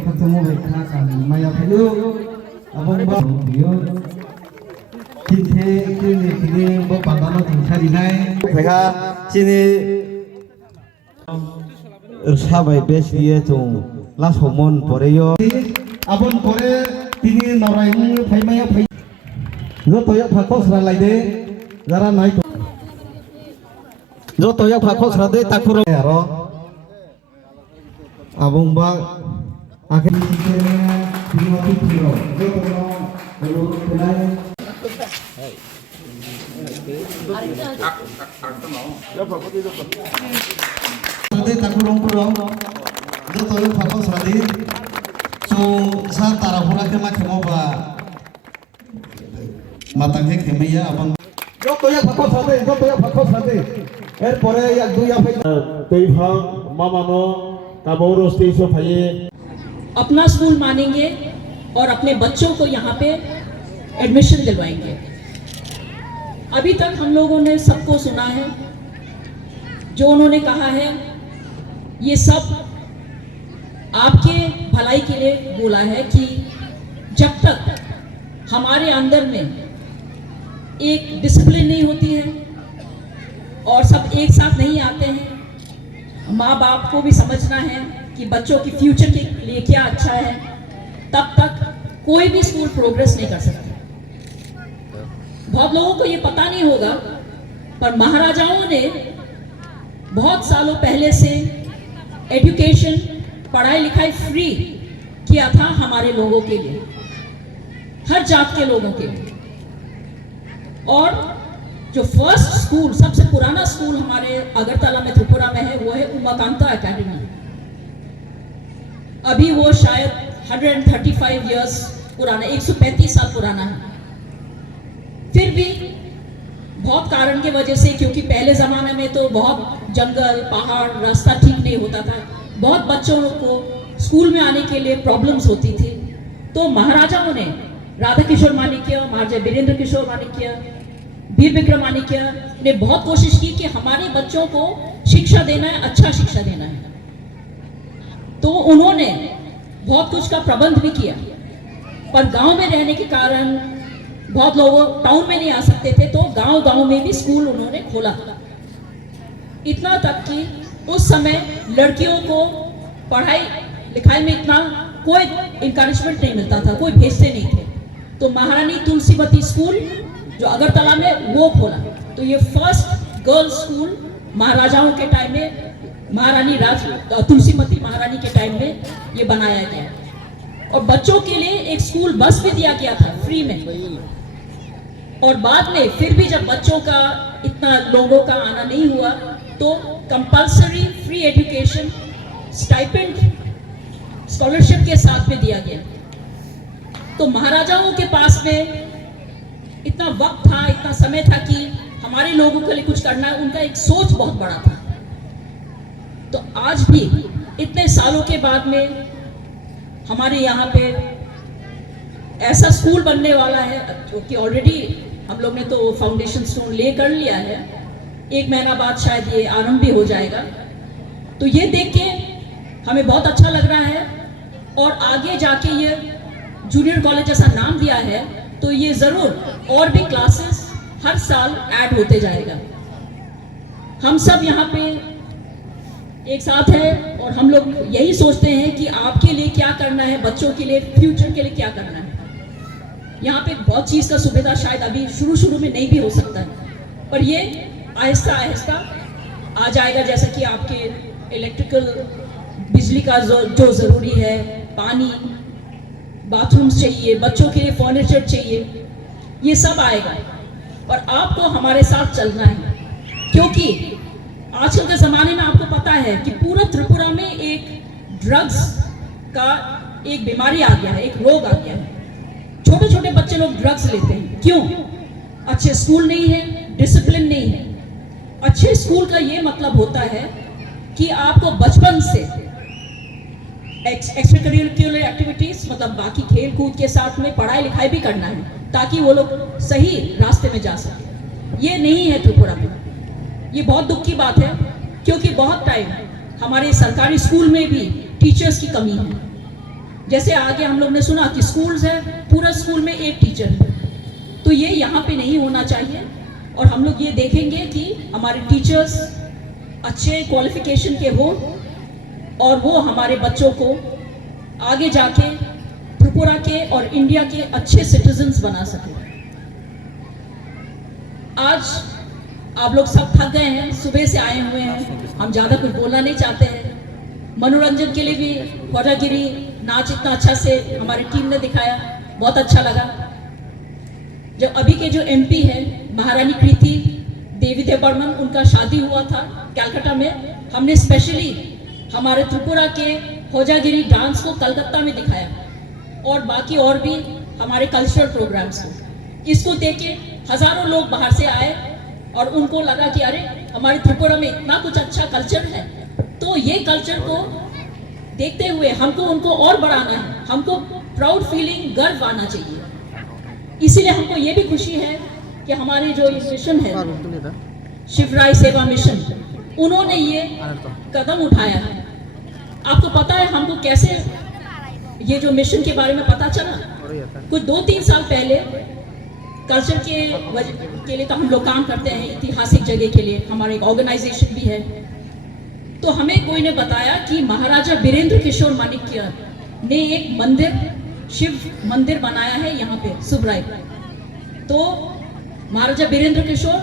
ketemu mereka kami maya pelu abang bang bio kini kini bapak bapa tinggal di nai mereka sini sabai bes dia tu las hormon poreyo abon pore tini noraing pai maya pai जो तोया फाको सरा लाइदे जरा नाइ जो तोया फाको सरा दे ताकुरो यारो abung ba akhir sikirnya dimati kiro जो तोया belum kenai दे ताकुरो पुरो जो तोया फाको सरा दे so sa tarahura ke makemo ba matang ke kemaya abang yo to ya phako sade er pore ya duya phai tei phang mamano taboro stage phaye अपना school मानेंगे और अपने बच्चों को यहाँ पे एडमिशन दिलवाएंगे। अभी तक हम लोगों ने सबको सुना है, जो उन्होंने कहा है ये सब आपके भलाई के लिए बोला है कि जब तक हमारे अंदर में एक डिसिप्लिन नहीं होती है और सब एक साथ नहीं आते हैं, माँ बाप को भी समझना है कि बच्चों की फ्यूचर के लिए क्या अच्छा है, तब तक कोई भी स्कूल प्रोग्रेस नहीं कर सकता। बहुत लोगों को ये पता नहीं होगा, पर महाराजाओं ने बहुत सालों पहले से एजुकेशन, पढ़ाई लिखाई फ्री किया था हमारे लोगों के लिए, हर जात के लोगों के लिए। और जो फर्स्ट स्कूल, सबसे पुराना स्कूल हमारे अगरतला में, त्रिपुरा में है, वो है उमाकांता एकेडमी। अभी वो शायद 135 इयर्स पुराना, 135 साल पुराना है। फिर भी बहुत कारण के वजह से, क्योंकि पहले ज़माने में तो बहुत जंगल, पहाड़, रास्ता ठीक नहीं होता था, बहुत बच्चों को स्कूल में आने के लिए प्रॉब्लम्स होती थी। तो महाराजाओं ने, राधा किशोर माणिक्य, महाराजा वीरेंद्र किशोर माणिक्य, वीर विक्रम माणिक्य ने बहुत कोशिश की कि हमारे बच्चों को शिक्षा देना है, अच्छा शिक्षा देना है। तो उन्होंने बहुत कुछ का प्रबंध भी किया, पर गांव में रहने के कारण बहुत लोग टाउन में नहीं आ सकते थे, तो गांव-गांव में भी स्कूल उन्होंने खोला। इतना तक कि उस समय लड़कियों को पढ़ाई लिखाई में इतना कोई इंकरेजमेंट नहीं मिलता था, कोई भेजते नहीं थे। तो महारानी तुलसीवती स्कूल जो अगरतला में, वो खोला। तो ये फर्स्ट गर्ल्स स्कूल महाराजाओं के टाइम में, महारानी तुलसीवती महारानी के टाइम में ये बनाया गया। और बच्चों के लिए एक स्कूल बस भी दिया गया था फ्री में। और बाद में फिर भी जब बच्चों का इतना लोगों का आना नहीं हुआ, तो compulsory free education stipend scholarship के साथ में दिया गया। तो महाराजाओं के पास में इतना वक्त था, इतना समय था कि हमारे लोगों के लिए कुछ करना है, उनका एक सोच बहुत बड़ा था। तो आज भी इतने सालों के बाद में हमारे यहाँ पे ऐसा स्कूल बनने वाला है, जो कि ऑलरेडी हम लोग ने तो फाउंडेशन स्टोन ले कर लिया है, 1 महीना बाद शायद ये आरंभ भी हो जाएगा। तो ये देख के हमें बहुत अच्छा लग रहा है। और आगे जाके ये जूनियर कॉलेज जैसा नाम दिया है, तो ये ज़रूर और भी क्लासेस हर साल ऐड होते जाएगा। हम सब यहाँ पे एक साथ हैं और हम लोग यही सोचते हैं कि आपके लिए क्या करना है, बच्चों के लिए, फ्यूचर के लिए क्या करना है। यहाँ पे बहुत चीज़ का सुविधा शायद अभी शुरू में नहीं भी हो सकता है, पर ये आहिस्ता आहिस्ता आ जाएगा। जैसा कि आपके इलेक्ट्रिकल, बिजली का जो ज़रूरी है, पानी, बाथरूम्स चाहिए, बच्चों के लिए फर्नीचर चाहिए, ये सब आएगा। और आपको हमारे साथ चलना है, क्योंकि आजकल के ज़माने में आपको पता है कि पूरा त्रिपुरा में एक ड्रग्स का एक बीमारी आ गया है, एक रोग आ गया है। छोटे छोटे बच्चे लोग ड्रग्स लेते हैं। क्यों? अच्छे स्कूल नहीं है, डिसिप्लिन नहीं है। अच्छे स्कूल का ये मतलब होता है कि आपको बचपन से एक्स्ट्रा करिकुलर एक्टिविटीज, मतलब बाकी खेल कूद के साथ में पढ़ाई लिखाई भी करना है, ताकि वो लोग सही रास्ते में जा सके। ये नहीं है त्रिपुरा में। ये बहुत दुख की बात है, क्योंकि बहुत टाइम हमारे सरकारी स्कूल में भी टीचर्स की कमी है। जैसे आगे हम लोग ने सुना कि स्कूल्स है, पूरा स्कूल में एक टीचर है, तो ये यहाँ पे नहीं होना चाहिए। और हम लोग ये देखेंगे कि हमारे टीचर्स अच्छे क्वालिफिकेशन के हो और वो हमारे बच्चों को आगे जाके त्रिपुरा के और इंडिया के अच्छे सिटीजन्स बना सके। आज आप लोग सब थक गए हैं, सुबह से आए हुए हैं, हम ज़्यादा कुछ बोलना नहीं चाहते हैं। मनोरंजन के लिए भी ख्वाजागिरी नाच इतना अच्छा से हमारी टीम ने दिखाया, बहुत अच्छा लगा। जब अभी के जो एमपी है महारानी कृति देवी देवर्मन, उनका शादी हुआ था कलकत्ता में, हमने स्पेशली हमारे त्रिपुरा के ख्वाजागिरी डांस को कलकत्ता में दिखाया और बाकी और भी हमारे कल्चरल प्रोग्राम्स को। इसको देख के हजारों लोग बाहर से आए और उनको लगा कि अरे हमारे त्रिपुरा में इतना कुछ अच्छा कल्चर है। तो ये कल्चर को देखते हुए हमको उनको और बढ़ाना है, हमको प्राउड फीलिंग, गर्व आना चाहिए। इसीलिए हमको ये भी खुशी है कि हमारे जो ये मिशन है शिवराय सेवा मिशन, उन्होंने ये कदम उठाया है। आपको पता है हमको कैसे ये जो मिशन के बारे में पता चला? कुछ 2-3 साल पहले कल्चर के लिए तो हम लोग काम करते हैं, ऐतिहासिक जगह के लिए हमारा एक ऑर्गेनाइजेशन भी है। तो हमें कोई ने बताया कि महाराजा बीरेंद्र किशोर माणिक्य ने एक मंदिर, शिव मंदिर बनाया है यहाँ पे सुब्राई। तो महाराजा बीरेंद्र किशोर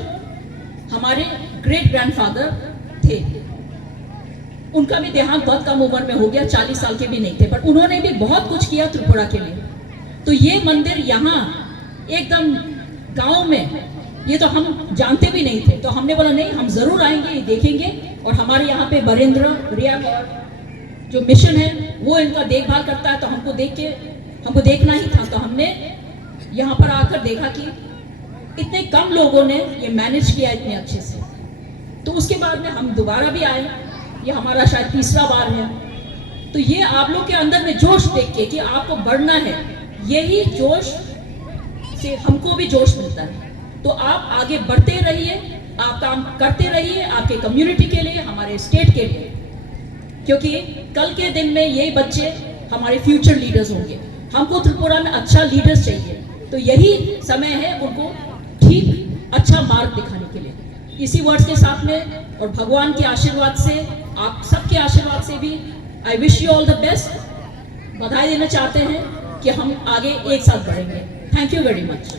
हमारे ग्रेट ग्रैंडफादर थे, उनका भी देहांत बहुत कम उम्र में हो गया, 40 साल के भी नहीं थे, पर उन्होंने भी बहुत कुछ किया त्रिपुरा के लिए। तो ये मंदिर यहाँ एकदम गांव में, ये तो हम जानते भी नहीं थे, तो हमने बोला नहीं हम जरूर आएंगे, ये देखेंगे। और हमारे यहाँ पे बरेंद्र रिया जो मिशन है वो इनका देखभाल करता है, तो हमको देखना ही था। तो हमने यहाँ पर आकर देखा कि इतने कम लोगों ने ये मैनेज किया इतने अच्छे से। तो उसके बाद में हम दोबारा भी आए, ये हमारा शायद तीसरा बार है। तो ये आप लोग के अंदर में जोश देख के कि आपको बढ़ना है, यही जोश से हमको भी जोश मिलता है। तो आप आगे बढ़ते रहिए, आप काम करते रहिए आपके कम्युनिटी के लिए, हमारे स्टेट के लिए, क्योंकि कल के दिन में यही बच्चे हमारे फ्यूचर लीडर्स होंगे। हमको त्रिपुरा में अच्छा लीडर्स चाहिए, तो यही समय है उनको ठीक अच्छा मार्ग दिखाने के लिए। इसी वर्ड्स के साथ में और भगवान के आशीर्वाद से, आप सबके आशीर्वाद से भी I wish you all the best. बधाई देना चाहते हैं कि हम आगे एक साथ बढ़ेंगे। Thank you very much.